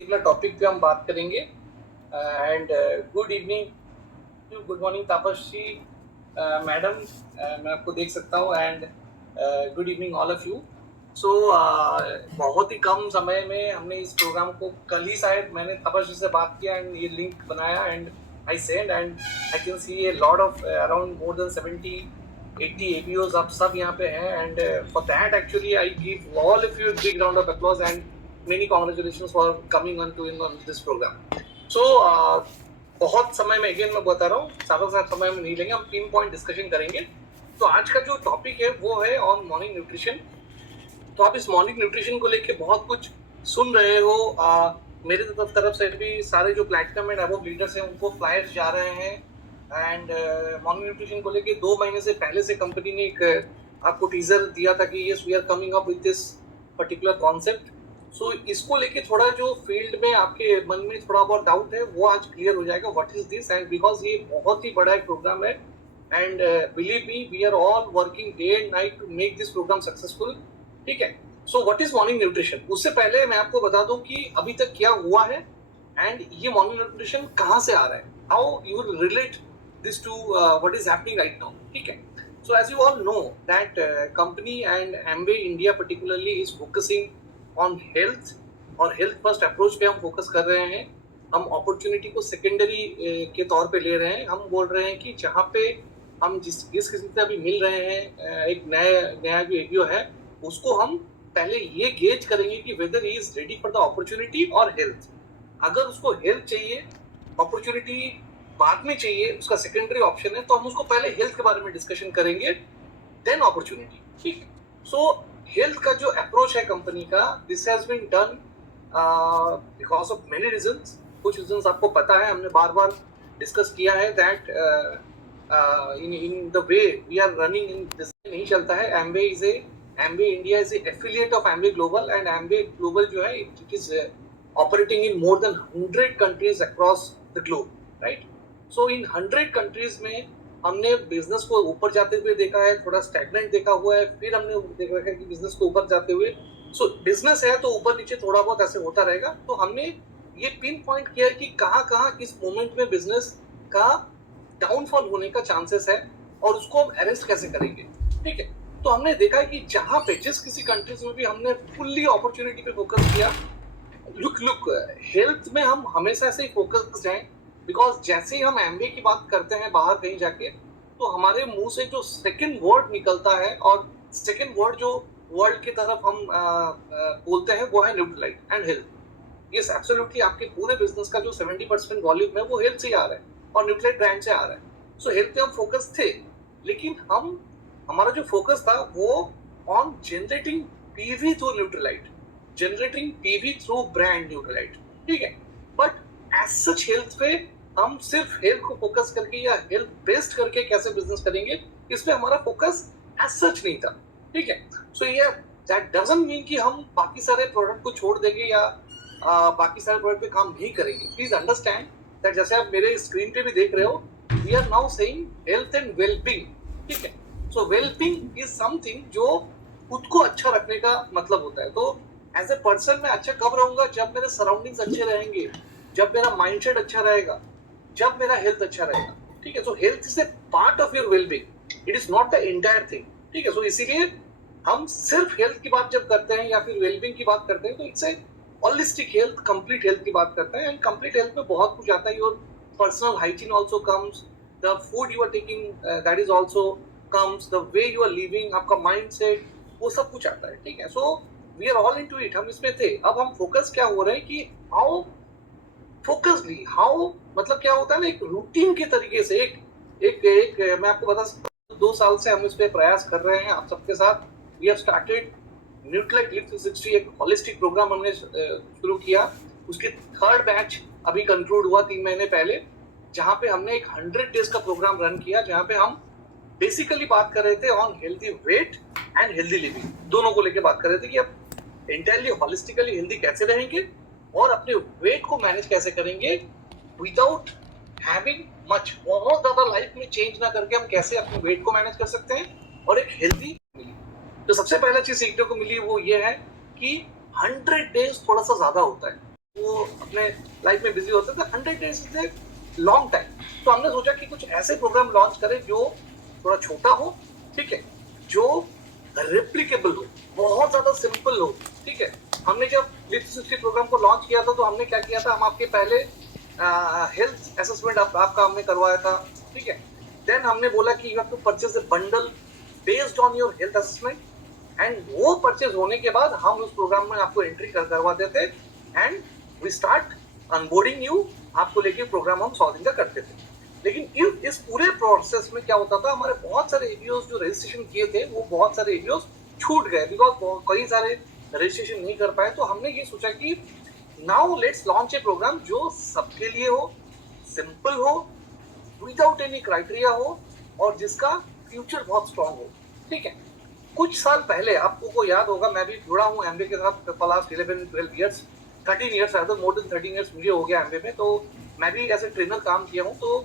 Particular topic पे हम बात करेंगे and good morning Taapsee madam. मैं आपको देख सकता हूँ and good evening all of you. So बहुत ही कम समय में हमने इस प्रोग्राम को कल ही शायद मैंने तापसी से बात किया एंड ये लिंक बनाया and I send and I can see a lot of around more than 70-80 APOs आप सब यहाँ पे हैं and for that actually I give all of you big round of applause and many congratulations for coming on this program. So बहुत समय में again मैं बता रहा हूँ, ज़्यादा समय में नहीं लेंगे, हम 3 पॉइंट डिस्कशन करेंगे। तो आज का जो टॉपिक है वो है ऑन मॉर्निंग न्यूट्रिशन। तो आप इस मॉर्निंग न्यूट्रिशन को लेके बहुत कुछ सुन रहे हो। मेरे तरफ से भी सारे जो प्लेटिनम एंड अबव लीडर्स हैं उनको फ्लायर्स जा रहे हैं एंड मॉर्निंग न्यूट्रिशन को लेके 2 महीने से पहले से कंपनी ने एक आपको टीजर दिया था कि yes we are coming up with this particular concept. So इसको लेके थोड़ा जो फील्ड में आपके मन में थोड़ा बहुत डाउट है वो आज क्लियर हो जाएगा what is this and because ये बहुत ही बड़ा एक प्रोग्राम है and believe me we are all working day and night to make this program successful. ठीक है। So what is morning nutrition, उससे पहले मैं आपको बता दूं कि अभी तक क्या हुआ है एंड ये मॉर्निंग न्यूट्रिशन कहाँ से आ रहा है, how you relate this to what is happening right now. ठीक है। So as you all know that company and Amway India particularly is focusing on health और health first approach पे हम फोकस कर रहे हैं। हम अपॉर्चुनिटी को सेकेंडरी के तौर पे ले रहे हैं। हम बोल रहे हैं कि जहाँ पे हम जिस किस्म से अभी मिल रहे हैं एक नया जो एपीओ है उसको हम पहले ये गेज करेंगे कि weather he is ready for the opportunity और हेल्थ। अगर उसको हेल्थ चाहिए, अपॉर्चुनिटी बाद में चाहिए, उसका सेकेंडरी ऑप्शन है, तो हम उसको पहले हेल्थ के बारे में डिस्कशन करेंगे देन अपॉर्चुनिटी। ठीक है। सो हेल्थ का जो अप्रोच है कंपनी का, this has been done because of many reasons. कुछ रीजंस आपको पता है, हमने बार बार डिस्कस किया है that in the way we are running in this नहीं चलता है। Amway India is an affiliate of Amway Global and Amway Global जो है it is operating in more than 100 countries across the globe, right? So in 100 countries में हमने business को ऊपर जाते हुए देखा है, थोड़ा स्टैग्नेंट देखा हुआ है, फिर हमने देखा है कि बिजनेस को ऊपर जाते हुए। सो बिजनेस है तो ऊपर नीचे थोड़ा बहुत ऐसे होता रहेगा। तो हमने ये पिन पॉइंट किया है कि कहाँ किस मोमेंट में बिजनेस का डाउनफॉल होने का चांसेस है और उसको हम अरेस्ट कैसे करेंगे। ठीक है। तो हमने देखा है कि जहाँ पे जिस किसी कंट्रीज में भी हमने फुल्ली अपॉर्चुनिटी पे फोकस किया, लुक हेल्थ में हम हमेशा से ही फोकस जाएं बिकॉज जैसे ही हम एमबीए की बात करते हैं बाहर कहीं जाके तो हमारे मुंह से जो सेकंड वर्ड निकलता है और सेकंड वर्ड जो वर्ल्ड की तरफ हम बोलते हैं वो है Nutrilite and health. Yes absolutely, आपके पूरे बिजनेस का जो 70% वॉल्यूम है वो हेल्थ से ही आ रहा है और न्यूट्रलाइट ब्रांड से आ रहा है। सो हेल्थ पे हम फोकस थे, लेकिन हमारा जो फोकस था वो on generating PV through Nutrilite, generating PV through brand Nutrilite. ठीक है। बट एज सच हेल्थ पे हम सिर्फ हेल्थ को फोकस करके या हेल्थ बेस्ड करके कैसे बिजनेस करेंगे इस पे हमारा फोकस एज सच नहीं था। ठीक है। सो ये दैट डजंट मीन कि हम बाकी सारे प्रोडक्ट को छोड़ देंगे या बाकी सारे प्रोडक्ट पे काम नहीं करेंगे। प्लीज अंडरस्टैंड दैट जैसे आप मेरे स्क्रीन पे भी देख रहे हो, we are now saying health and wellbeing. ठीक है। सो वेलबींग इज समथिंग जो खुद को अच्छा रखने का मतलब होता है। तो एज ए पर्सन मैं अच्छा कब रहूंगा, जब मेरे सराउंडिंग्स अच्छे रहेंगे, जब मेरा माइंडसेट अच्छा रहेगा, जब मेरा हेल्थ अच्छा रहेगा। ठीक है। सो health is a part of your wellbeing, it is not the entire thing. ठीक है। सो इसीलिए हम सिर्फ हेल्थ की बात जब करते हैं या फिर वेलबींग की बात करते हैं तो it's a holistic health, complete health की बात करते हैं। एंड कंप्लीट हेल्थ में बहुत कुछ आता है। Your personal hygiene also comes, the food you are taking that is also comes, the way you are living, आपका माइंड सेट, वो सब कुछ आता है। ठीक है। So we are all into it, हम इसमें थे। अब हम फोकस क्या हो रहे हैं कि हाउ फोकसली, हाउ मतलब क्या होता है ना, एक रूटीन के तरीके से एक मैं आपको बता सकता हूँ 2 साल से हम इस पे प्रयास कर रहे हैं आप सबके साथ। We have started Nutrilite live 360, एक होलिस्टिक प्रोग्राम हमने शुरू किया। उसके थर्ड बैच अभी कंक्लूड हुआ 3 महीने पहले, जहाँ पे हमने एक 100 डेज का प्रोग्राम रन किया, जहाँ पे हम बेसिकली बात कर रहे थे on healthy weight and healthy living, दोनों को लेके बात कर रहे थे कि अब एंटायरली होलिस्टिकली हेल्दी कैसे रहेंगे और अपने वेट को मैनेज कैसे करेंगे विदाउट हैविंग मच, बहुत ज्यादा लाइफ में चेंज ना करके हम कैसे अपने वेट को मैनेज कर सकते हैं और एक हेल्दी मिली। तो सबसे पहला चीज सीखने को मिली वो ये है कि 100 डेज थोड़ा सा ज्यादा होता है। वो अपने लाइफ में बिजी होते थे। 100 days is a long time. तो हमने सोचा कि कुछ ऐसे प्रोग्राम लॉन्च करें जो थोड़ा छोटा हो, ठीक है, जो रेप्लिकेबल हो, बहुत ज्यादा सिंपल हो, ठीक है। हमने जब लिप 360 प्रोग्राम को लॉन्च किया था तो हमने क्या किया था, हम आपके पहले हेल्थ असेसमेंट आपका हमने करवाया था, ठीक है। देन हमने बोला कि you have to purchase a bundle based on your health assessment, and वो परचेज होने के बाद हम उस प्रोग्राम में आपको एंट्री करवा देते, and we start onboarding you. आपको लेके प्रोग्राम हम 100 दिन का करते थे। लेकिन इस पूरे प्रोसेस में क्या होता था, हमारे बहुत सारे एबीओस जो रजिस्ट्रेशन किए थे वो बहुत सारे एबीओस छूट गए, बिकॉज कई सारे रजिस्ट्रेशन नहीं कर पाए। तो हमने ये सोचा कि now let's launch a program जो सबके लिए हो, सिंपल हो, विदाउट एनी क्राइटेरिया हो, और जिसका फ्यूचर बहुत स्ट्रांग हो, ठीक है। कुछ साल पहले आपको को याद होगा, मैं भी जुड़ा हूँ एमबीए के साथ फॉर लास्ट 11-12 ईयर्स, 13 ईयर्स है, तो मोर देन 13 ईयर्स मुझे हो गया एमबीए में। तो मैं भी एज ए ट्रेनर काम किया हूँ। तो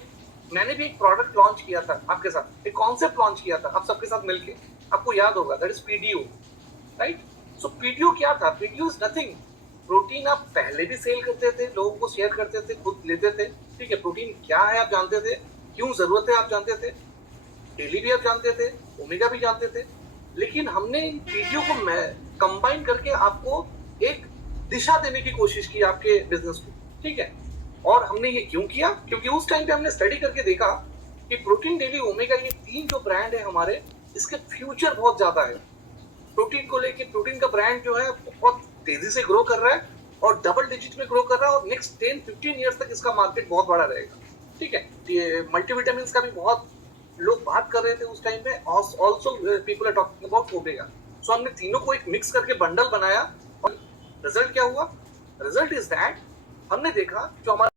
मैंने भी एक प्रोडक्ट लॉन्च किया था आपके साथ, एक कॉन्सेप्ट लॉन्च किया था आप सबके साथ मिलके, आपको याद होगा, that is PDO, right. So PDO क्या था? PDO is nothing. प्रोटीन आप पहले भी सेल करते थे, लोगों को शेयर करते थे, खुद लेते थे, ठीक है। प्रोटीन क्या है आप जानते थे, क्यों जरूरत है आप जानते थे, डेली भी आप जानते थे, ओमेगा भी जानते थे। लेकिन हमने इन पीडीओ को कंबाइन करके आपको एक दिशा देने की कोशिश की आपके बिजनेस को, ठीक है। और हमने ये क्यों किया? क्योंकि उस टाइम पे हमने स्टडी करके देखा कि प्रोटीन, डेली, ओमेगा, ये 3 जो ब्रांड है हमारे, इसके फ्यूचर बहुत ज्यादा है। प्रोटीन को लेके प्रोटीन का ब्रांड जो है बहुत तेजी से ग्रो कर रहा है, और डबल डिजिट में ग्रो कर रहा है, और नेक्स्ट 10-15 ईयर्स तक इसका मार्केट बहुत बड़ा रहेगा, ठीक है। ये मल्टीविटामिन का भी बहुत लोग बात कर रहे थे उस टाइम पे, also people are talking about omega. So हमने तीनों को एक मिक्स करके बंडल बनाया, और रिजल्ट क्या हुआ? रिजल्ट इज दैट हमने देखा जो हमारे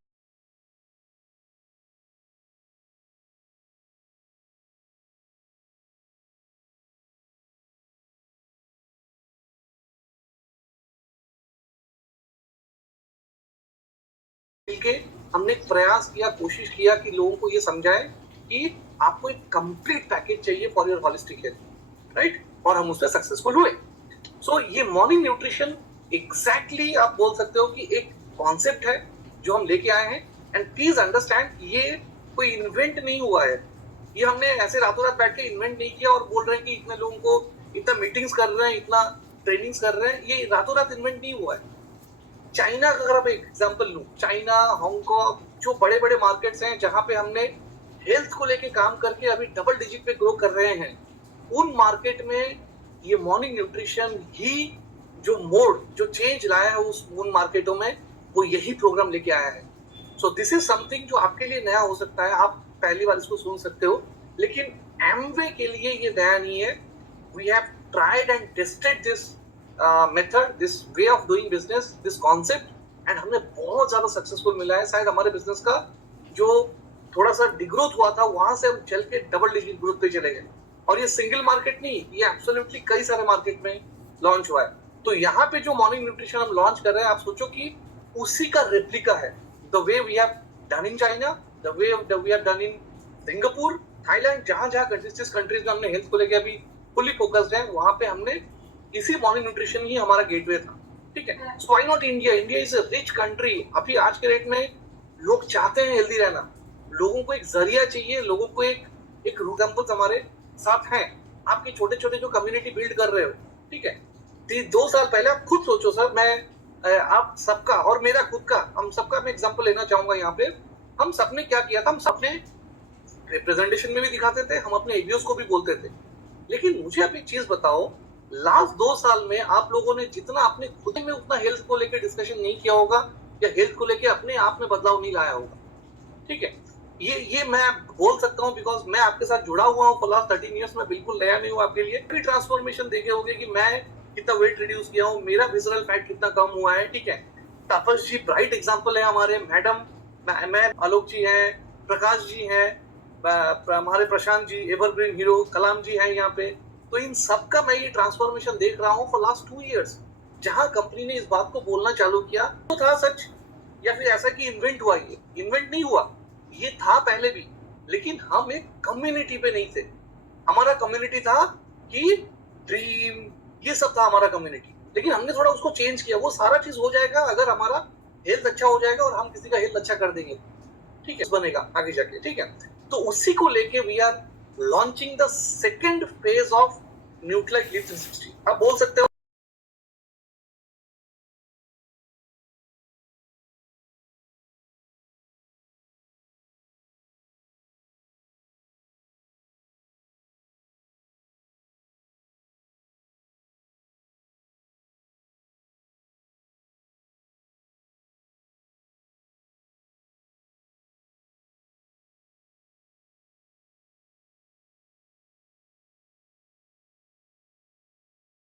मिलके हमने एक प्रयास किया, कोशिश किया कि लोगों को ये समझाए कि आपको एक कंप्लीट पैकेज चाहिए for your holistic health, right. और हम उसमें सक्सेसफुल हुए। सो ये मॉर्निंग न्यूट्रिशन एग्जैक्टली आप बोल सकते हो कि एक कॉन्सेप्ट है जो हम लेके आए हैं। एंड प्लीज अंडरस्टैंड, ये कोई इन्वेंट नहीं हुआ है, ये हमने ऐसे रातों रात बैठ के इन्वेंट नहीं किया और बोल रहे हैं कि इतने लोगों को इतना मीटिंग्स कर रहे हैं, इतना ट्रेनिंग्स कर रहे हैं। ये रातों रात इन्वेंट नहीं हुआ है। चाइना का अगर आप एक एग्जांपल लूं, चाइना, हांगकांग, जो बड़े बड़े मार्केट्स हैं जहां पे हमने हेल्थ को लेके काम करके अभी डबल डिजिट पे ग्रो कर रहे हैं, उन मार्केट में ये मॉर्निंग न्यूट्रिशन ही जो मोड, जो चेंज लाया है उस उन मार्केटों में, वो यही प्रोग्राम लेके आया है। सो दिस इज समथिंग जो आपके लिए नया हो सकता है, आप पहली बार इसको सुन सकते हो, लेकिन एमवे के लिए ये नया नहीं है। We have tried and tested this method, this way of doing business, this concept, and हमने बहुत ज्यादा सक्सेसफुल मिला है। शायद हमारे बिजनेस का जो थोड़ा सा डिग्रोथ हुआ था, वहां से हम चल के डबल डिजिट ग्रोथ पे चले गए। और ये सिंगल मार्केट नहीं, ये एब्सोल्युटली कई सारे मार्केट में लॉन्च हुआ है। तो यहाँ पे जो मॉर्निंग न्यूट्रिशन हम लॉन्च कर रहे हैं, आप सोचो कि उसी का रेप्लिका है। The way we have done in China, the way we have done in Singapore, Thailand, जहां जहां कंट्रीज, जिस कंट्रीज में हमने हेल्थ को लेकर अभी फुली फोकस्ड है, वहां पे हमने इसी मॉर्निंग न्यूट्रिशन ही हमारा गेटवे था, ठीक है। So why not India? India is a rich country. अभी आज के डेट में लोग चाहते हैं हेल्दी रहना, लोगों को एक जरिया चाहिए, लोगों को एक एक एग्जाम्पल्स हमारे साथ हैं। आपके छोटे छोटे जो कम्युनिटी बिल्ड कर रहे हो, ठीक है। 2 साल पहले आप खुद सोचो सर, मैं आप सबका और मेरा खुद का, हम सबका मैं एग्जाम्पल लेना चाहूंगा यहाँ पे। हम सबने क्या किया था, हम सबने रिप्रेजेंटेशन में भी दिखाते थे, हम अपने एबीओस को भी बोलते थे। लेकिन मुझे आप एक चीज बताओ, लास्ट 2 साल में आप लोगों ने जितना अपने खुद में उतना हेल्थ को लेकर डिस्कशन नहीं किया होगा, या हेल्थ को लेकर अपने आप में बदलाव नहीं लाया होगा, ठीक है। ये मैं बोल सकता हूँ बिकॉज मैं आपके साथ जुड़ा हुआ हूँ फॉर लास्ट 13 ईयर्स में, बिल्कुल नया नहीं हूँ आपके लिए। भी ट्रांसफॉर्मेशन देखे होंगे कि मैं कितना वेट रिड्यूस किया हूँ, मेरा विजरल फैट कितना कम हुआ है, ठीक है। तापस जी ब्राइट एग्जाम्पल है हमारे, मैडम, मैं, आलोक जी हैं, प्रकाश जी हैं, हमारे प्रशांत जी, एवरग्रीन हीरो, कलाम जी हैं यहाँ पे। तो इन सबका मैं ये ट्रांसफॉर्मेशन देख रहा हूँ फॉर लास्ट 2 ईयर्स। जहां कंपनी ने इस बात को बोलना चालू किया तो था सच, या फिर ऐसा कि इन्वेंट हुआ? ये इन्वेंट नहीं हुआ, ये था पहले भी। लेकिन हम एक कम्युनिटी पे नहीं थे। हमारा कम्युनिटी था कि ड्रीम, ये सब था हमारा कम्युनिटी। लेकिन हमने थोड़ा उसको चेंज किया। वो सारा चीज हो जाएगा अगर हमारा हेल्थ अच्छा हो जाएगा और हम किसी का हेल्थ अच्छा कर देंगे, ठीक है, बनेगा आगे जाके, ठीक है। तो उसी को लेके we are launching the second phase of Nutrilite live 360। आप बोल सकते हो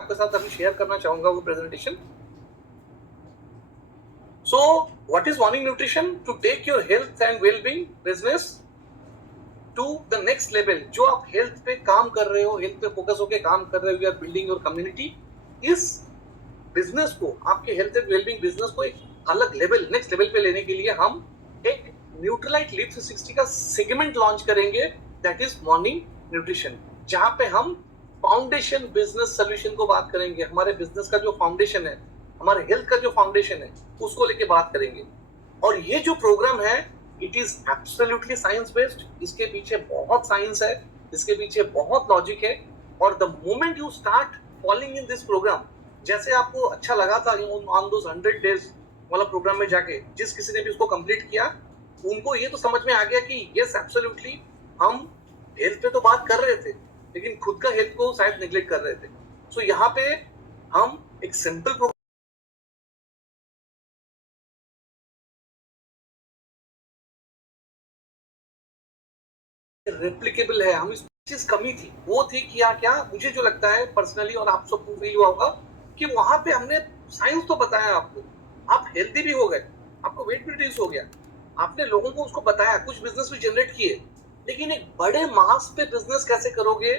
आपके साथ अभी शेयर करना चाहूंगा वो presentation. So what is morning nutrition? To take your health and wellbeing business to the next level. जो आप हेल्थ पे काम कर रहे हो, हेल्थ पे फोकस होकर काम कर रहे हो, you are building your community. इस बिजनेस को, आपके हेल्थ एंड वेलबींग बिजनेस को एक अलग लेवल, नेक्स्ट लेवल पे लेने के लिए हम एक न्यूट्रालाइट लीव 360 का सेगमेंट लॉन्च करेंगे, दैट इज मॉर्निंग न्यूट्रिशन, जहां पे हम फाउंडेशन बिजनेस सोल्यूशन को बात करेंगे। हमारे बिजनेस का जो फाउंडेशन है, हमारे हेल्थ का जो फाउंडेशन है, उसको लेके बात करेंगे। और ये जो प्रोग्राम है, it is absolutely science based. इसके पीछे बहुत साइंस है, इसके पीछे बहुत लॉजिक है। और the moment you start following in this program, जैसे आपको अच्छा लगा था ऑन दोस 100 डेज वाला प्रोग्राम में जाके, जिस किसी ने भी उसको कंप्लीट किया, उनको ये तो समझ में आ गया कि यस एब्सोल्युटली हम हेल्थ पे तो बात कर रहे थे, लेकिन खुद का हेल्थ को शायद निग्लेक्ट कर रहे थे। सो यहाँ पे हम एक सिंपल रेप्लिकेबल है। हम इस चीज कमी थी, वो थी कि यार क्या, मुझे जो लगता है पर्सनली और आप सबको फील हुआ होगा कि वहां पे हमने साइंस तो बताया आपको, आप हेल्दी भी हो गए, आपको वेट भी रिड्यूस हो गया, आपने लोगों को उसको बताया, कुछ बिजनेस भी जनरेट किए, लेकिन एक बड़े मास पे बिजनेस कैसे करोगे,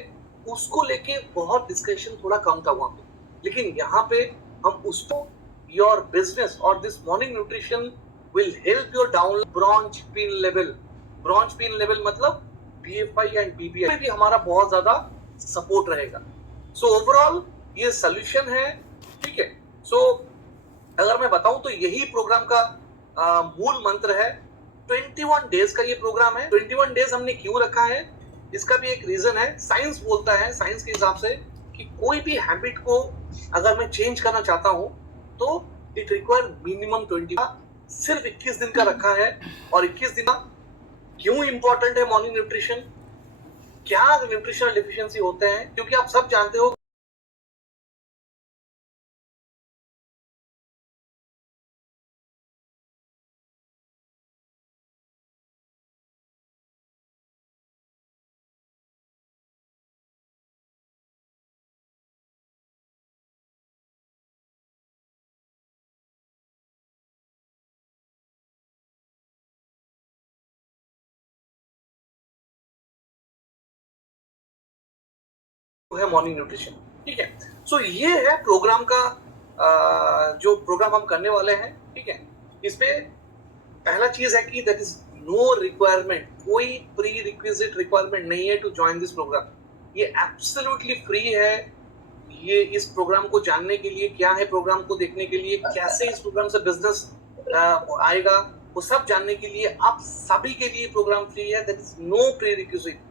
उसको लेके बहुत डिस्कशन थोड़ा कम था वहां पे। लेकिन यहाँ पे हम उसको, योर बिजनेस और this morning nutrition will help your down branch pin level. Branch pin level मतलब बीएफआई एंड बीबीआई में भी हमारा बहुत ज्यादा सपोर्ट रहेगा। सो ओवरऑल ये सोल्यूशन है, ठीक है। सो अगर मैं बताऊं तो यही प्रोग्राम का मूल मंत्र है। 21 डेज का ये प्रोग्राम है। 21 डेज हमने क्यों रखा है, इसका भी एक रीजन है। साइंस बोलता है, साइंस के हिसाब से, कि कोई भी हैबिट को अगर मैं चेंज करना चाहता हूं तो इट रिक्वायर मिनिमम 20। सिर्फ 21 दिन का रखा है। और 21 दिन क्यों इंपॉर्टेंट है मॉर्निंग न्यूट्रिशन, क्या न्यूट्रिशनल डिफिशियंसी होते हैं, क्योंकि आप सब जानते हो है मॉर्निंग न्यूट्रिशन, ठीक है। सो ये है प्रोग्राम का जो प्रोग्राम हम करने वाले हैं, ठीक है। इस पे पहला चीज है कि दैट इज नो रिक्वायरमेंट, कोई प्री रिक्विजिट रिक्वायरमेंट नहीं है टू ज्वाइन दिस प्रोग्राम। ये एब्सोल्युटली फ्री है। ये इस प्रोग्राम को जानने के लिए, क्या है प्रोग्राम को देखने के लिए, कैसे इस प्रोग्राम से बिजनेस आएगा, वो सब जानने के लिए आप सभी के लिए प्रोग्राम फ्री है। That is no prerequisite.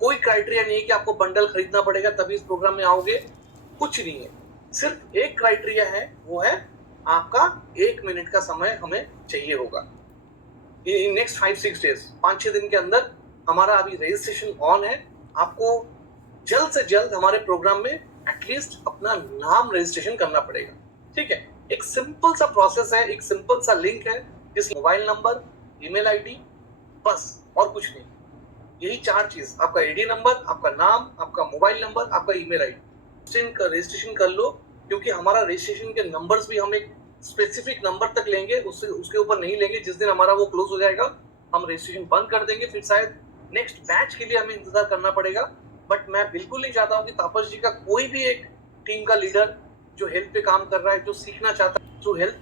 कोई क्राइटेरिया नहीं है कि आपको बंडल खरीदना पड़ेगा तभी इस प्रोग्राम में आओगे, कुछ नहीं है। सिर्फ एक क्राइटेरिया है, वो है आपका 1 मिनट का समय हमें चाहिए होगा। इन नेक्स्ट 5-6 डेज, 5-6 दिन के अंदर हमारा अभी रजिस्ट्रेशन ऑन है। आपको जल्द से जल्द हमारे प्रोग्राम में एटलीस्ट अपना नाम रजिस्ट्रेशन करना पड़ेगा, ठीक है। एक सिंपल सा प्रोसेस है, एक सिंपल सा लिंक है, जिस मोबाइल नंबर, ईमेल आईडी, बस और कुछ नहीं। यही 4 चीज, आपका आईडी नंबर, आपका नाम, आपका मोबाइल नंबर, आपका ईमेल आईडी, रजिस्ट्रेशन कर लो। क्योंकि हमारा रजिस्ट्रेशन के नंबर्स भी हम एक स्पेसिफिक नंबर तक लेंगे, उससे उसके ऊपर नहीं लेंगे। जिस दिन हमारा वो क्लोज हो जाएगा, हम रजिस्ट्रेशन बंद कर देंगे, फिर शायद नेक्स्ट बैच के लिए हमें इंतजार करना पड़ेगा। बट मैं बिल्कुल नहीं चाहता हूँ कि तापस जी का कोई भी एक टीम का लीडर जो हेल्थ पे काम कर रहा है, जो सीखना चाहता है थ्रू हेल्थ,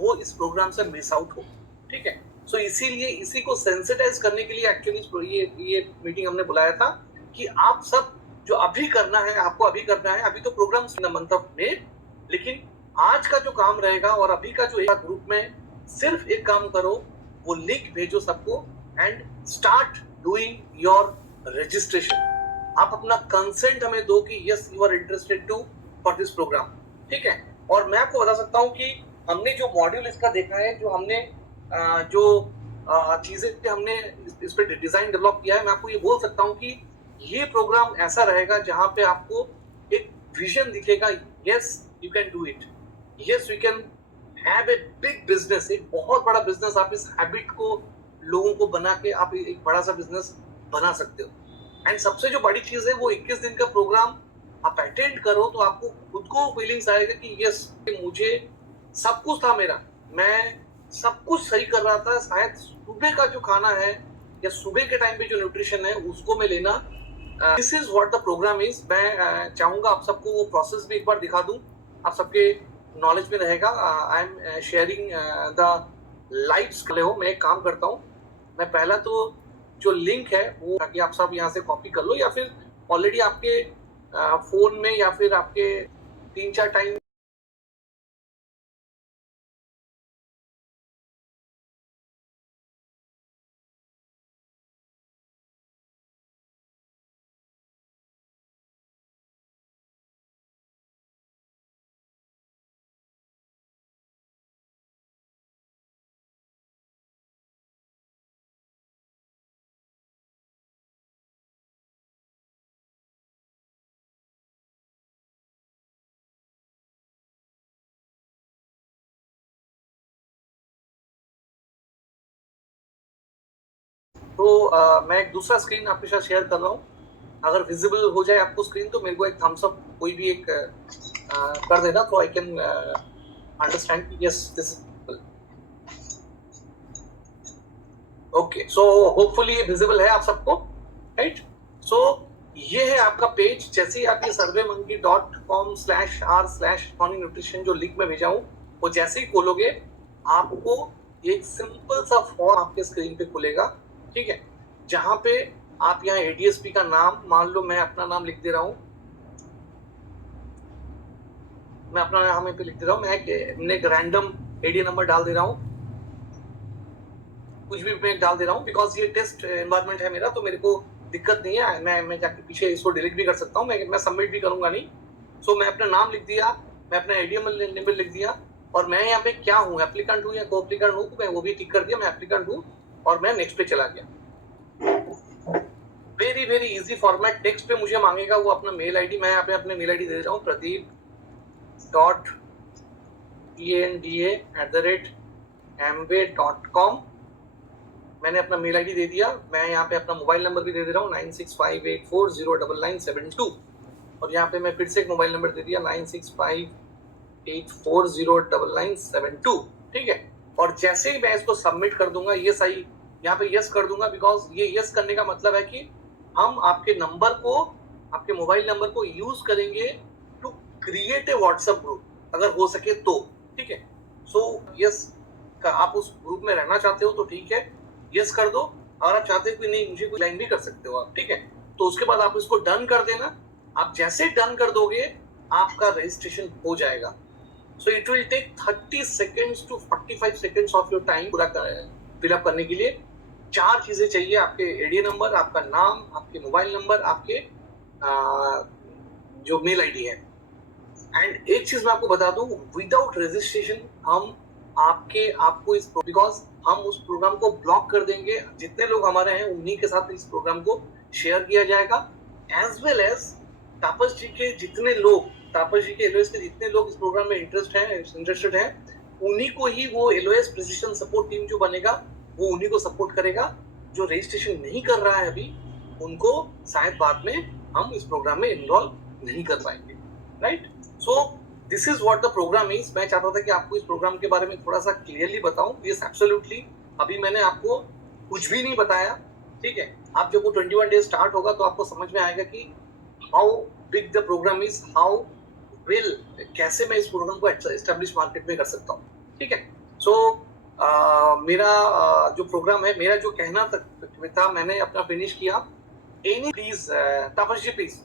वो इस प्रोग्राम से मिस आउट हो, ठीक है। सो इसीलिए इसी को सेंसिटाइज करने के लिए एक्चुअली ये मीटिंग हमने बुलाया था, कि आप सब जो अभी करना है, आपको अभी करना है। अभी तो प्रोग्राम मंथ ऑफ में, लेकिन आज का जो काम रहेगा और अभी का जो एक ग्रुप में सिर्फ एक काम करो, वो लिंक भेजो सबको and start doing your registration. आप अपना कंसेंट हमें दो कि yes you are interested to for this program, ठीक है। और मैं आपको बता सकता हूँ कि हमने जो मॉड्यूल इसका देखा है, जो हमने जो चीजें हमने इस पे डिजाइन डेवलप किया है, मैं आपको ये बोल सकता हूँ कि ये प्रोग्राम ऐसा रहेगा जहां पे आपको एक विजन दिखेगा, yes you can do it, yes you can have a big business, एक बहुत बड़ा बिजनेस। आप इस हैबिट को लोगों को बना के आप एक बड़ा सा बिजनेस बना सकते हो। एंड सबसे जो बड़ी चीज है, वो 21 दिन का प्रोग्राम आप अटेंड करो तो आपको खुद को फीलिंग्स आएगा कि यस मुझे सब कुछ था मेरा, मैं सब कुछ सही कर रहा था, शायद सुबह का जो खाना है या सुबह के टाइम पे जो न्यूट्रिशन है उसको मैं लेना। This is what the program is. मैं चाहूंगा आप सबको वो प्रोसेस भी एक बार दिखा दूं, आप सबके नॉलेज में रहेगा। I am sharing the lives कर हो। मैं एक काम करता हूँ, मैं पहला तो जो लिंक है वो ताकि आप सब यहाँ से कॉपी कर लो, या फिर ऑलरेडी आपके फोन में या फिर आपके 3-4 टाइम तो मैं एक दूसरा स्क्रीन आपके साथ शेयर कर रहा हूँ। अगर विजिबल हो जाए आपको स्क्रीन तो मेरे को एक थम्स अप कोई भी एक कर देना, तो आई कैन अंडरस्टैंड कि yes this okay. So hopefully ये विजिबल है आप सबको, राइट। सो ये है आपका पेज। जैसे ही आप ये surveymonkey.com/r/न्यूट्रिशन जो लिंक में भेजा हूँ, वो जैसे ही खोलोगे आपको एक सिंपल सा फॉर्म आपके स्क्रीन पे खुलेगा, ठीक है, जहां पे आप यहाँ एडीएसपी का नाम, मान लो मैं अपना नाम लिख दे रहा हूँ, मैं अपना नाम यहाँ पे लिख दे रहा हूँ, मैं एक रैंडम एडी नंबर डाल दे रहा हूँ, कुछ भी मैं डाल दे रहा हूँ, बिकॉज ये टेस्ट एनवायरनमेंट है मेरा, तो मेरे को दिक्कत नहीं है, मैं जाके पीछे इसको डिलीट भी कर सकता हूँ, मैं सबमिट भी करूंगा नहीं। सो मैं अपना नाम लिख दिया, मैं अपना एडीएम नंबर लिख दिया, और मैं यहाँ पे क्या हूँ, एप्लीकेंट हूँ या को एप्लीकेंट हूँ, तो मैं वो भी टिक कर दिया, मैं एप्लीकेंट हूँ, और मैं नेक्स्ट पे चला गया। Very very easy format. Text पे मुझे मांगेगा वो अपना मेल आईडी, मैं यहाँ पे अपने मेल आईडी दे रहा हूँ, pradeep.enda@amway.com। मैंने अपना मेल आईडी दे दिया। मैं यहाँ पे अपना मोबाइल नंबर भी दे दे रहा हूँ 9658409972, और यहाँ पे मैं फिर से एक मोबाइल नंबर दे दिया 9658409972, ठीक है। और जैसे ही मैं इसको सबमिट कर दूंगा, ये सही यहाँ पे यस कर दूंगा, बिकॉज ये यस करने का मतलब है कि हम आपके नंबर को, आपके मोबाइल नंबर को यूज करेंगे to create a WhatsApp group, अगर हो सके तो, ठीक है। सो यस आप उस ग्रुप में रहना चाहते हो तो ठीक है, यस कर दो। और आप चाहते हो कि नहीं मुझे कोई लाइन भी कर सकते हो आप, ठीक है। तो उसके बाद आप इसको डन कर देना। आप जैसे डन कर दोगे आपका रजिस्ट्रेशन हो जाएगा। So it will take 30 seconds to 45 seconds of your time पूरा फिलअप करने के लिए। 4 चीजें चाहिए, आपके एडीए नंबर, आपका नाम, आपके मोबाइल नंबर, आपके जो मेल आईडी है। एंड एक चीज मैं आपको बता दूं, विदाउट रजिस्ट्रेशन हम आपको इस बिकॉज हम उस प्रोग्राम को ब्लॉक कर देंगे, जितने लोग हमारे हैं उन्हीं के साथ इस प्रोग्राम को शेयर किया जाएगा, एज वेल एज तापस जी के जितने लोग, तापस जी के एलओएस के जितने लोग इस प्रोग्राम में इंटरेस्टेड हैं, उन्हीं को ही वो एलओएस प्रिसिजन सपोर्ट टीम जो बनेगा वो उन्हीं को सपोर्ट करेगा। जो रजिस्ट्रेशन नहीं कर रहा है अभी, उनको शायद बाद में हम इस प्रोग्राम में इन्वॉल्व नहीं कर पाएंगे, right. So this is what the program is. मैं चाहता था कि आपको इस प्रोग्राम के बारे में थोड़ा सा क्लियरली बताऊं। यस एब्सोल्युटली, अभी मैंने आपको कुछ भी नहीं बताया, ठीक है। आप जब वो 21 डेज स्टार्ट होगा तो आपको समझ में आएगा कि how big the program is, how will, कैसे मैं इस प्रोग्राम को एस्टेब्लिश मार्केट में कर सकता हूँ, ठीक है। सो मेरा जो प्रोग्राम है, मेरा जो कहना था मैंने अपना फिनिश किया। Any please Tapas ji please.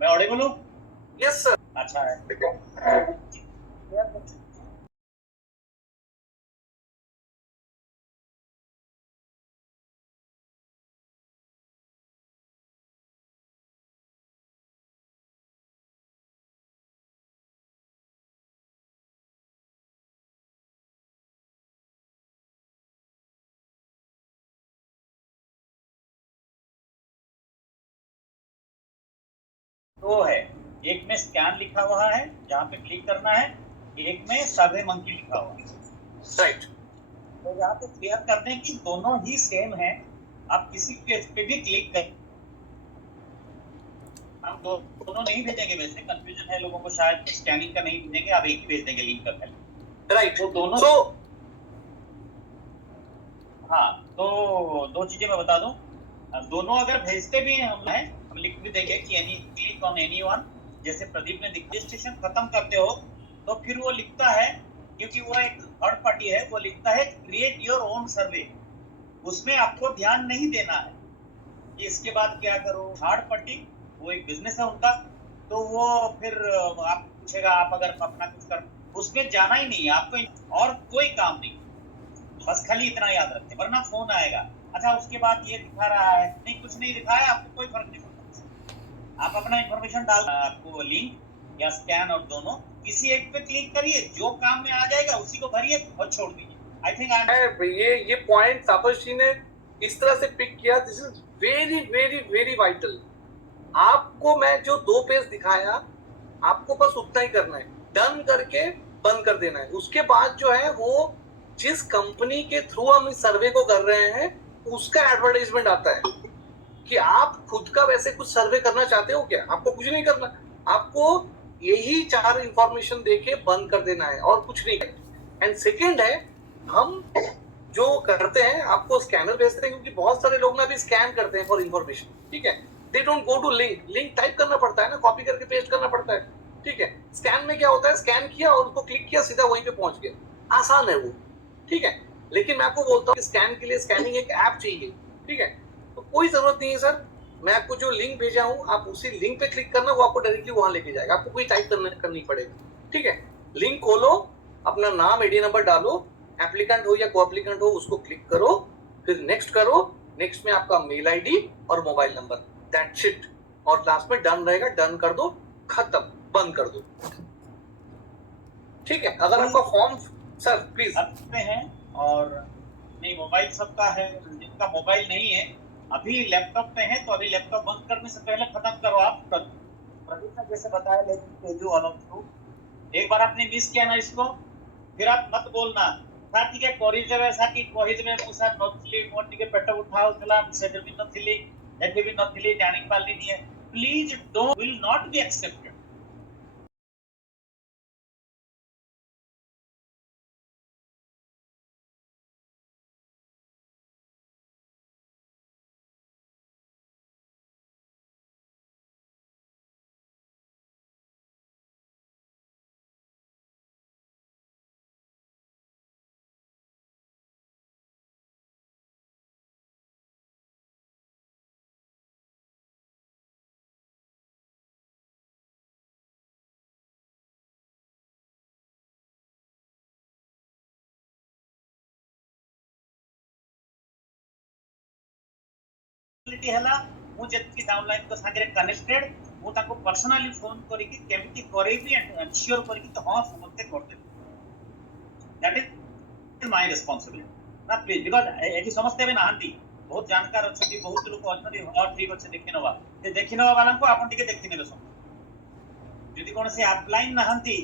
मैं ऑडिबल हूँ? Yes sir. अच्छा है। दो है, एक में स्कैन लिखा हुआ है जहाँ पे क्लिक करना है, एक में सर्वे मंकी लिखा हुआ है। राइट, तो यहाँ पे क्लियर कर दें कि दोनों ही सेम है। आप किसी पेज पे भी क्लिक कर, हम दोनों नहीं भेजेंगे, वैसे कंफ्यूजन है लोगों को, शायद स्कैनिंग का नहीं भेजेंगे, आप एक ही भेज देंगे लिंक का खाली। राइट। तो दोनों सो हाँ, तो दो चीजें मैं बता दूं, दोनों अगर भेजते भी हैं हम लिख भी देंगे कि एनी क्लिक ऑन एनीवन, जैसे प्रदीप ने रजिस्ट्रेशन खत्म करते हो तो फिर वो लिखता है, क्योंकि वो एक थर्ड पार्टी है, वो लिखता है क्रिएट योर ओन सर्वे। उसमें आपको ध्यान नहीं देना है कि इसके बाद क्या करो। थर्ड पार्टी वो एक बिजनेस है उनका, तो वो फिर आप पूछेगा आप अगर अपना कुछ कर, उसमें जाना ही नहीं है आपको, और कोई काम नहीं, बस खाली इतना याद रखें, वरना फोन आएगा। अच्छा उसके बाद ये दिखा रहा है, नहीं कुछ नहीं दिखाया, आपको कोई फर्क नहीं पड़ता। आप अपना इंफॉर्मेशन डाल, आपको लिंक या स्कैन और दोनों किसी एक पे क्लिक करिए, जो काम में आ जाएगा उसी को भरिए और छोड़ दीजिए। आई थिंक ये पॉइंट तापस जी ने इस तरह से पिक किया, this is very very very vital. आपको मैं जो 2 पेज दिखाया, आपको बस उतना ही करना है, डन करके बंद कर देना है। उसके बाद जो है वो जिस कंपनी के थ्रू हम इस सर्वे को कर रहे हैं उसका एडवर्टाइजमेंट आता है कि आप खुद का वैसे कुछ सर्वे करना चाहते हो क्या। आपको कुछ नहीं करना, आपको यही 4 इंफॉर्मेशन देके बंद कर देना है और कुछ नहीं करना। एंड सेकेंड है, हम जो करते हैं आपको स्कैनर भेजते हैं, क्योंकि बहुत सारे लोग ना भी स्कैन करते हैं फॉर इंफॉर्मेशन, ठीक है। They don't go to link, link type करना पड़ता है ना, कॉपी करके पेस्ट करना पड़ता है, ठीक है। स्कैन में क्या होता है, स्कैन किया और उसको क्लिक किया, सीधा वहीं पे पहुंच गया, आसान है वो, ठीक है। लेकिन मैं आपको बोलता हूँ कि स्कैन के लिए स्कैनिंग एक ऐप चाहिए, ठीक है। तो कोई जरूरत नहीं है सर, मैं आपको जो लिंक भेजा हूँ आप उसी लिंक पे क्लिक करना, वो आपको डायरेक्टली वहां लेके जाएगा, आपको कोई टाइप करनी पड़ेगा, ठीक है। लिंक खोलो, अपना नाम आईडी नंबर डालो, एप्लीकेंट हो या को एप्लीकेंट हो उसको क्लिक करो, फिर नेक्स्ट करो, नेक्स्ट में आपका मेल आईडी और मोबाइल नंबर, दैट्स इट। और लास्ट में डन रहेगा, डन कर दो, खत्म, बंद कर दो, ठीक है। अगर आपका फॉर्म, सर प्लीज हैं, और नहीं मोबाइल सबका है, जिनका मोबाइल नहीं है अभी लैपटॉप पे है, तो अभी लैपटॉप बंद करने से पहले खत्म करो आप। प्रदीप ने जैसे बताया, लेकिन जो एक बार आपने मिस किया ना इसको, फिर आप मत बोलना था ଟିକେ କରିଦେବେ ସାକି କହିଦେବେ ମୁଁ ସାର୍ ନଥିଲି, ମୋର ଟିକେ ପେଟ ଉଠା ହଉଥିଲା, ମୁଁ ସେଠି ବି ନଥିଲି, ଏଠି ବି ନଥିଲି, ଜାଣି ପାରିଲିନି। Please don't, will not be accepted। ହେଲା ମୁଁ ଯେତିକି ଡାଉନଲାइन को सागरे कनेक्टेड, ମୁଁ ତାଙ୍କୁ पर्सनली फोन କରିକି କେମିତି କରେଇବି एंश्योर କରିକି ତ ହଁ ସମସ୍ତେ କରିଦେବେ। दैट इज माय रिस्पांसिबिलिटी ना, प्लीज, बिकॉज़ एठी समस्ते भी नाहंती, बहुत जानकार अछंती, बहुत लोक अछंती, और ठीक अछि देखि नवा, ते देखि नवा वाला को आपण टिके देखि नेबे सब। यदि कोन से अपलाइन नाहंती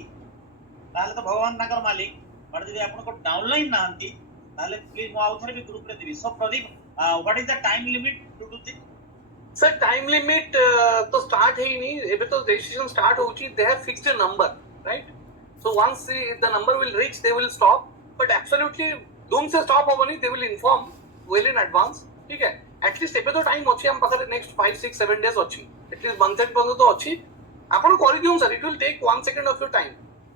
ताहले तो भगवान ताकर मालिक, बट यदि आपण को डाउनलाइन नाहंती ताहले प्लीज मो आउथरे भी ग्रुप रे दिबी। So Pradeep, what is the time limit to do this? Sir time limit तो स्टार्ट है ही नहीं, एबे तो रजिस्ट्रेशन स्टार्ट होची, they have fixed a number, right. So once the number will reach they will stop, but absolutely धूम से stop होबनी, they will inform well in advance, ठीक है। एटलीस्ट एबे तो टाइम अछि, हम पाखरे नेक्स्ट 5 6 7 डेज अछि, एटलीस्ट मंथ एंड पर्यंत तो अछि। आपण करि दियौ sir, it will take 1 second of your time.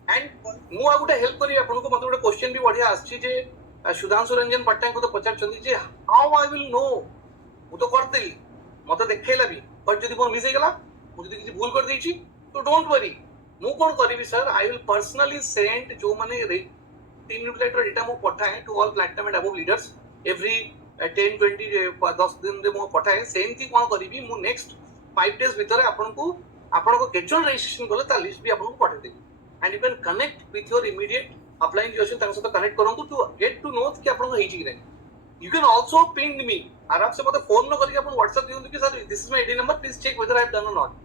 And मु आ गुटे हेल्प करी आपण को, मते गुटे क्वेश्चन भी बढ़िया आछि जे सुधांशु रंजन पट्टनायक को तो पचार चंदी जे हाउ आई विल नो, मु तो करतेली, मत देखला भी, बट जदि मोर मिस गला, मु जदि किछि भूल कर देछि तो डोंट वरी, मु कोन करिवि sir I will personally send जो माने टीम न्यूज़लेटर डेटा मु पठाए to all platinum and above leaders every 10-20 दिन रे मु पठाए सेमती कोन करिवि मु नेक्स्ट 5 डेज भीतर आपनको कैजुअल रजिस्ट्रेशन कले ता लिस्ट भी आपको पठा देबी and you can connect with your immediate upline जो अछि तांग सहित कनेक्ट करंतु टू गेट टू नो कि आपनको हेछि कि नहीं। You can also ping me आराम से मते फोन न करके अपन व्हाट्सएप दियंतु कि sir this is my ID number please check whether I have done or not.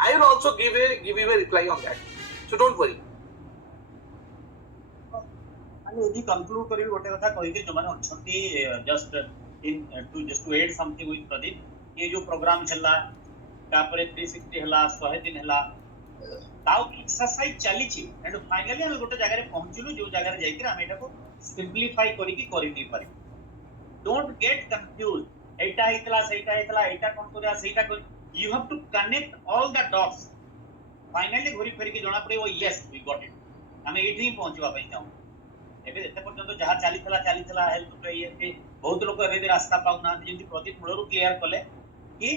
I will also give you a reply on that. So don't worry. आणि यदि conclude करी गोटे कथा कहि के जो माने अछंती just to add something with Pradeep ये जो प्रोग्राम चला तापरे 360 हला 100 दिन हला ताऊ एक्सरसाइज चली छी एंड फाइनली हम गोटे जगह रे पहुंचलु जो जगह रे जाई के हम एटा को सिंपलीफाई करी की करि दी पारी। डोंट गेट कंफ्यूज एटा हितला एटा कोन करया सेटा कर you have to connect all the dots finally घोरी फेर के जणा पड़े वो yes we got it हमें एठी ही पहुंचवा पई जाऊ एबे एते पर्यंत जहा चालीथला हेल्थ पे ये के बहुत लोग एबे रास्ता पाउ ना जेंति प्रदीप मुळरू क्लियर कले कि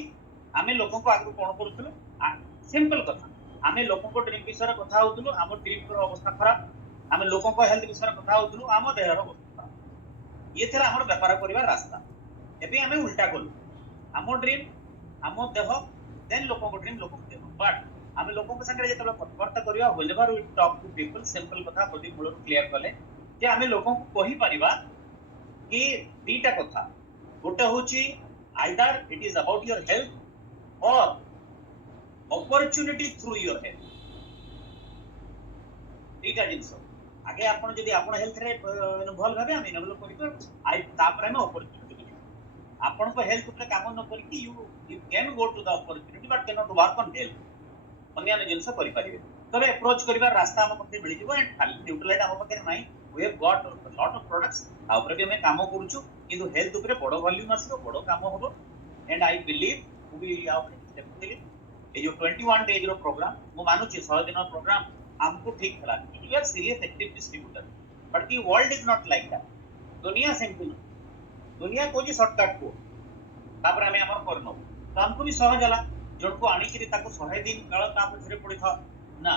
हमें लोगों को आगु कोन करूथलो सिंपल कथा हमें लोगों को ड्रिंक विषय कथा होतलो हम ड्रिंक रो अवस्था खराब हमें लोगों को हेल्थ विषय कथा होतलो हम देहर अवस्था ये थरा हमर व्यापार करिवार रास्ता एबे हमें उल्टा करू हम ड्रीम हम देह देन लोगों को ड्रीम लोगों को देह बट हमें लोगों के संगे जेतला कथबार्ता करिवा whenever we talk to people simple कथा प्रदीप मुळरू क्लियर कले जे हमें लोगों को कहि परिबा कि दीटा कथा गोटे होची either it is about your health और अपॉर्चुनिटी थ्रू योर हेल्थ दीटा जिंस आगे आपण जदी आपण हेल्थ रे भल भाबे हम इनवल करितो आई तापर हम अपॉर्चुनिटी आपन को हेल्थ ऊपर काम न करी कि you can go to the opportunity but can not work on health अन्य जिंस करि परिबे तबे अप्रोच करिवार रास्ता हम पते मिलि जिवो एंड खाली न्यूट्रलाइट हम पके नाही we have got lot of products आ ऊपर भी हम काम करूछु किंतु हेल्थ ऊपर बडो वॉल्यूम आसीबो बडो काम होबो and I believe we out definitely a जो 21 डेज रो प्रोग्राम मो मानुची 100 दिन रो प्रोग्राम हमको ठीक थला you are serious active distributor but the world is not like that दुनिया सिंपल दुनिया को जी शॉर्टकट को तापर हमें हमर करनो तो हमको भी सहज हला जोन को आनी करी ताको 100 दिन काल ता पछरे पड़ी था ना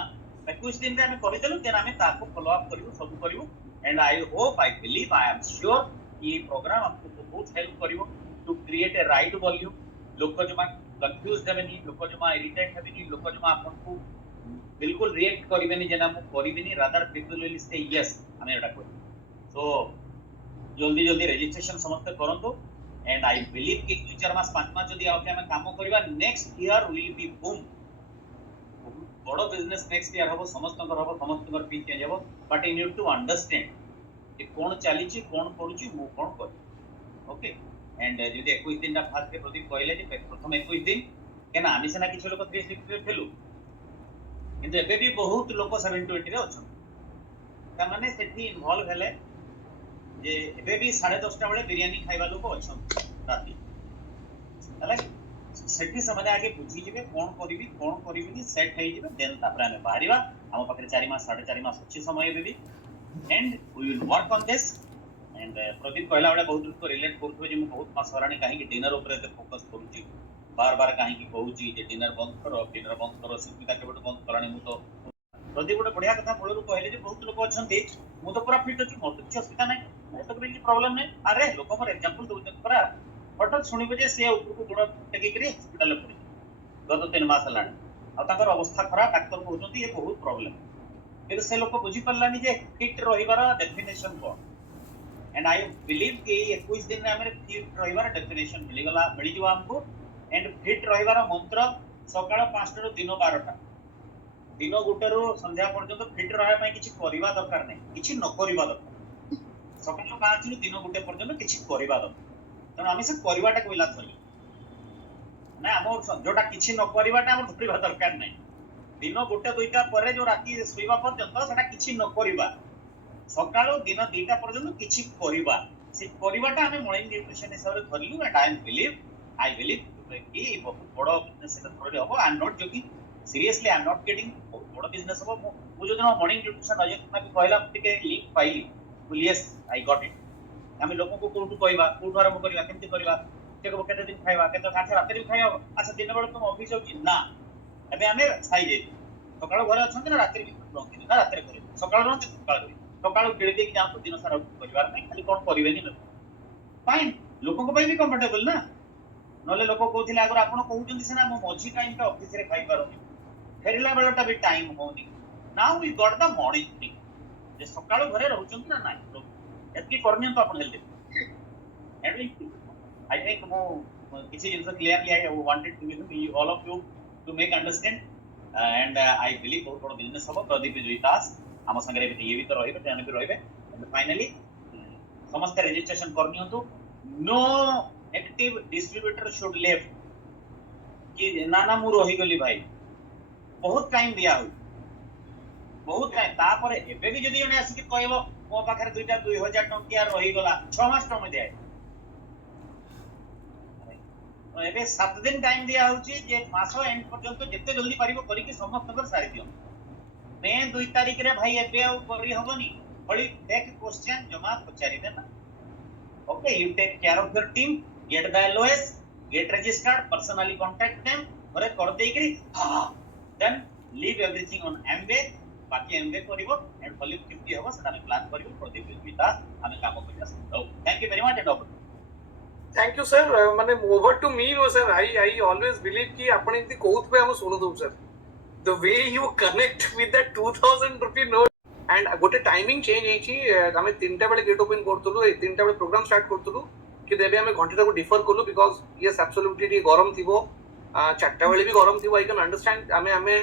21 दिन रे हमें करि देलु तेन हमें ताको फॉलो अप करिवु सब करिवु and I hope I believe I am sure कि प्रोग्राम हमको बहुत हेल्प करिवो to create a right volume लोक जमा कंफ्यूज हेबेनी लोक जमा इरिटेट हेबेनी लोक जमा आपन को बिल्कुल रिएक्ट करिवेनी जेना हम करिवेनी rather people will say yes हमें एटा करि सो जल्दी जल्दी रजिस्ट्रेशन समस्त करंतो एंड आई बिलीव कि 2-4 मास 5 मास जदी आके हम काम करबा next year will be boom बड़ो बिजनेस नेक्स्ट ईयर हबो समस्त कर पी चेंज हबो but you need to understand कि कोन चली छी कोन करूची मु कोन कर ओके एंड जदी 21 दिन ना फास्ट के प्रदीप कहले जे प्रथम 21 दिन केना आमी सेना किछ लोक 360 रे फेलु किंतु एबे भी बहुत लोक 720 रे अछन ता माने सेठी इन्वॉल्व हेले जे एबे भी 10:30 बेले बिरयानी खाइबा लोक अछन राती हला सेठी समय आगे बुझी जेबे कोन करबी सेट हेइ जेबे देन तापर हमें बाहरिबा हम पकरे 4 मास 4.5 मास अछि समय एबे भी and we will work on this and Pradeep कहला वाला बहुत लोग रिलेट करथो जे मु बहुत मास हरानी काहे कि डिनर ऊपर ते फोकस करूची बार काहे कि कहूची जे डिनर बंद करो सिपिता केबट बंद करानी मु तो प्रदीप गोटे बढ़िया कथा मूलरू कहले जे बहुत लोक अछंती मु तो पूरा फिट अछि मोर किछ असुविधा नै मोर तो कोई प्रॉब्लम नै अरे लोक पर एग्जांपल दउछन पूरा हठात सुनिबे जे से ऊपर को गोड़ टेकी करी हॉस्पिटल ले पड़ी गत 3 मास हलानी आ ताकर अवस्था खराब डॉक्टर कहउछंती ये बहुत प्रॉब्लम फिर से लोक बुझी पल्लानी जे फिट रहिबार डेफिनेशन को एंड आई बिलीव कि 21 दिन में हमरे फिट रहिबार डेफिनेशन मिली जो हमको एंड फिट रहिबार मंत्र सकाळ 5 टा दिन 12 टा दिन गोटे रो संध्या पर्यंत फिट रहबा पई किछि करिवा दरकार नै किछि न करिवा दरकार सकाळ 5 रु दिन गोटे पर्यंत किछि करिवा दरकार तन आमी से करिवाटा कोइला थली ना हमर जोटा किछि न करिवाटा हमर धरिवा दरकार नै दिन गोटे दुईटा परे जो राती सोइबा पर्यंत सेटा किछि न करिवा सकाळ दिन दुईटा पर्यंत किछि करिवा से करिवाटा हमें मॉर्निंग न्यूट्रिशन हिसाब रे धरलु एंड आई बिलीव कि बहुत बड़ बिजनेस सेटा थोड़ी हो I am not joking seriously I am not getting बहुत बड़ बिजनेस हो मु जो दिन मॉर्निंग न्यूट्रिशन अजय कुमार भी कहला टिके लिंक पाइली बोल यस आई गॉट इट हमें लोगों को कोठू कहबा कोठू आरंभ करबा केमति करबा केको केते दिन खाइबा केते अच्छा रात रे खाइबा अच्छा दिन बेला तुम ऑफिस हो कि ना एबे हमें खाइ जे ସକାଳୁ ଘରେ ଅଛନ୍ତି ନା ରାତିରେ ବି ରହନ୍ତି ନା ରାତିରେ ଘରେ ସକାଳୁ ରହନ୍ତି ସକାଳୁ କିଣି ଦେଇକି ଯାଆନ୍ତୁ ଦିନ ସାରା ପରିବାର ପାଇଁ ଖାଲି କଣ କରିବେନି ଫାଇନ୍ ଲୋକଙ୍କ ପାଇଁ ବି କମ୍ଫର୍ଟେବଲ ନା ନହେଲେ ଲୋକ କହୁଥିଲେ ଆଗରୁ ଆପଣ କହୁଛନ୍ତି ସିନା ମୁଁ ମଝି ଟାଇମଟା ଅଫିସରେ ଖାଇପାରୁନି ଫେରିଲା ବେଳଟା ବି ଟାଇମ ହଉନି now we got the morning thing ଯେ ସକାଳୁ ଘରେ ରହୁଛନ୍ତି ନା ନାହିଁ ଏତିକି କରିନିଅନ୍ତୁ ଆପଣ ହେଲ୍ଦି I think ମୁଁ କିଛି ଜିନିଷ clearly I wanted to give all of you to make understand and I believe ବହୁତ ବଡ଼ ବିଜନେସ୍ ହବ ପ୍ରଦୀପ ବିଜୟ ଦାସ ଆମ ସାଙ୍ଗରେ ଇଏ ବି ତ ରହିବେ ସେମାନେ ବି ରହିବେ and finally ସମସ୍ତେ ରେଜିଷ୍ଟ୍ରେସନ କରିନିଅନ୍ତୁ no active distributor should left कि ना ना ମୁଁ ରହିଗଲି ଭାଇ ବହୁତ ଟାଇମ ଦିଆ ହଉଛି ବହୁତ ଟାଇମ ତାପରେ ଏବେ ବି ଯଦି ଜଣେ ଆସିକି କହିବ ମୋ ପାଖରେ 2000 ଟଙ୍କିଆ ରହିଗଲା 6 ମାସ ଟଙ୍କା ଦିଆ ଏବେ 7 ଦିନ ଟାଇମ ଦିଆ ହଉଛି ଯେ ମାସ ଏଣ୍ଡ ପର୍ଯ୍ୟନ୍ତ ଯେତେ ଜଲ୍ଦି ପାରିବ କରିକି ସମସ୍ତଙ୍କର ସାରି ଦିଅ ମେ 2 ତାରିଖରେ ଭାଇ ଏବେ ଆଉ କରି ହବନି ଭଳି ଫେକ୍ କ୍ୱେଶ୍ଚନ ଜମା ପଚାରିବେ ନା okay you take care of your team get the LOS get registered personally contact them घरे कर देकरी then leave everything on Amway बाकी Amway करिवो and volume 50 हबो सेटा प्लान करिवो प्रदीप विता हमें काम करिया so thank you very much and over thank you sir माने over to me no sir I always believe कि आपण इति कोउत पे हम सुनो दउ सर the way you connect with that 2000 rupee note and गोटे टाइमिंग चेंज हेची हमें 3टा बेले गेट ओपन करतलु 3टा बेले प्रोग्राम स्टार्ट करतलु कि देबे हमें घंटे को डिफर करलु बिकॉज़ यस एब्सोल्युटली गरम थिबो 4टा बेले भी गरम थिबो आई कैन अंडरस्टैंड हमें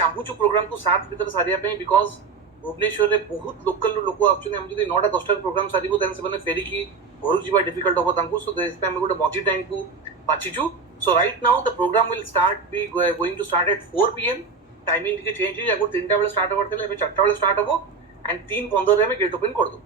चाहूछु प्रोग्राम को 7 भीतर सारिया पे बिकॉज़ भुवनेश्वर रे बहुत लोकल लोक आछुने हम जदी 9टा 10टा प्रोग्राम सारिबो देन से माने फेरी की घर जीवा डिफिकल्ट हो तांकू सो दिस टाइम गोटे मझी टाइम को बाछिछु so right now the programme will start be going to start at 4 PM timing के चेंज हो अगर 3टा बेले स्टार्ट करथिले एबे 4टा बेले स्टार्ट होबो एंड 3:15 रे हमें गेट ओपन कर दो